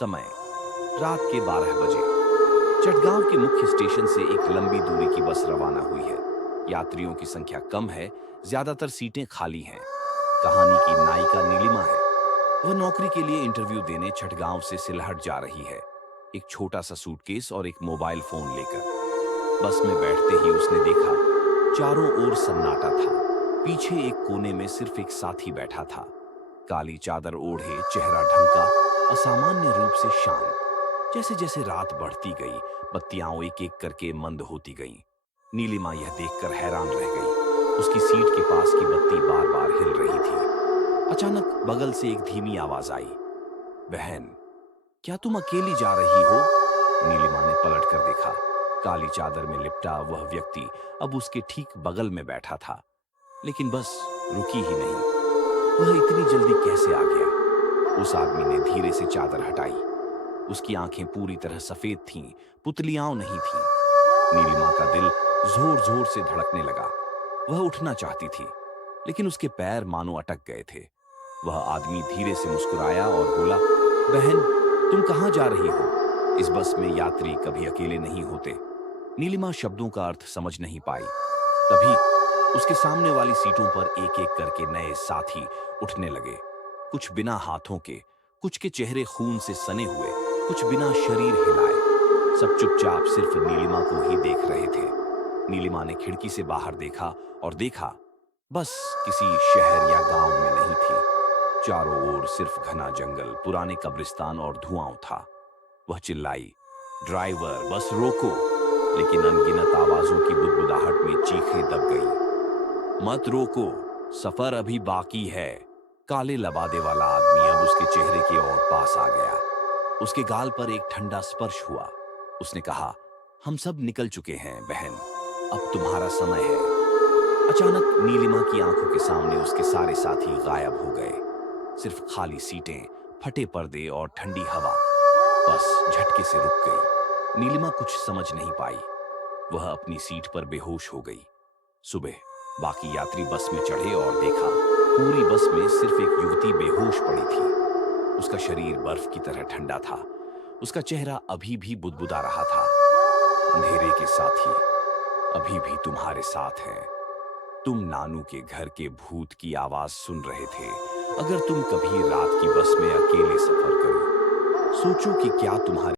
समय रात के 12 बजे। चटगांव के मुख्य स्टेशन से एक लंबी दूरी की बस रवाना हुई है। यात्रियों की संख्या कम है, ज्यादातर सीटें खाली हैं। कहानी की नायिका नीलिमा है। वह नौकरी के लिए इंटरव्यू देने छठगांव से सिलहट जा रही है, एक छोटा सा सूटकेस और एक मोबाइल फोन लेकर। बस में बैठते ही उसने देखा, चारों ओर सन्नाटा था। पीछे एक कोने में सिर्फ एक साथी बैठा था, काली चादर ओढ़े, चेहरा ढंका, असामान्य रूप से शांत। जैसे जैसे रात बढ़ती गई, बत्तियां एक एक करके मंद होती गईं। नीलिमा यह देखकर हैरान रह गई। उसकी सीट के पास की बत्ती बार बार हिल रही थी। अचानक बगल से एक धीमी आवाज आई, बहन, क्या तुम अकेली जा रही हो? नीलिमा ने पलट कर देखा। काली चादर में लिपटा वह व्यक्ति अब उसके ठीक बगल में बैठा था। लेकिन बस रुकी ही नहीं। वह इतनी जल्दी कैसे आ गया? उस आदमी ने धीरे से चादर हटाई। उसकी आंखें पूरी तरह सफेद थीं, पुतलियां नहीं थीं। नीलिमा का दिल जोर जोर से धड़कने लगा। वह उठना चाहती थी, लेकिन उसके पैर मानो अटक गए थे। वह आदमी धीरे से मुस्कुराया और बोला, बहन, तुम कहां जा रही हो? इस बस में यात्री कभी अकेले नहीं होते। नीलिमा शब्दों का अर्थ समझ नहीं पाई। तभी उसके सामने वाली सीटों पर एक एक करके नए साथी उठने लगे। कुछ बिना हाथों के, कुछ के चेहरे खून से सने हुए, कुछ बिना शरीर हिलाए। सब चुपचाप सिर्फ नीलिमा को ही देख रहे थे। नीलिमा ने खिड़की से बाहर देखा और देखा, बस किसी शहर या गांव में नहीं थी। चारों ओर सिर्फ घना जंगल, पुराने कब्रिस्तान और धुआं था। वह चिल्लाई, ड्राइवर, बस रोको। लेकिन अनगिनत आवाजों की बुदबुदाहट में चीखें दब गईं। मत रोको, सफर अभी बाकी है। काले लबादे वाला आदमी अब उसके चेहरे के और पास आ गया। उसके गाल पर एक ठंडा स्पर्श हुआ। उसने कहा, हम सब निकल चुके हैं बहन, अब तुम्हारा समय है। अचानक नीलिमा की आंखों के सामने उसके सारे साथी गायब हो गए। सिर्फ खाली सीटें, फटे पर्दे और ठंडी हवा। बस झटके से रुक गई। नीलिमा कुछ समझ नहीं पाई। वह अपनी सीट पर बेहोश हो गई। सुबह बाकी यात्री बस में चढ़े और देखा, पूरी बस में सिर्फ एक युवती बेहोश पड़ी थी। उसका शरीर बर्फ की तरह ठंडा था। उसका चेहरा अभी भी बुदबुदा रहा था। अंधेरे के साथी अभी भी तुम्हारे साथ हैं। तुम नानू के घर के भूत की आवाज सुन रहे थे। अगर तुम कभी रात की बस में अकेले सफर करो, सोचो कि क्या तुम्हारे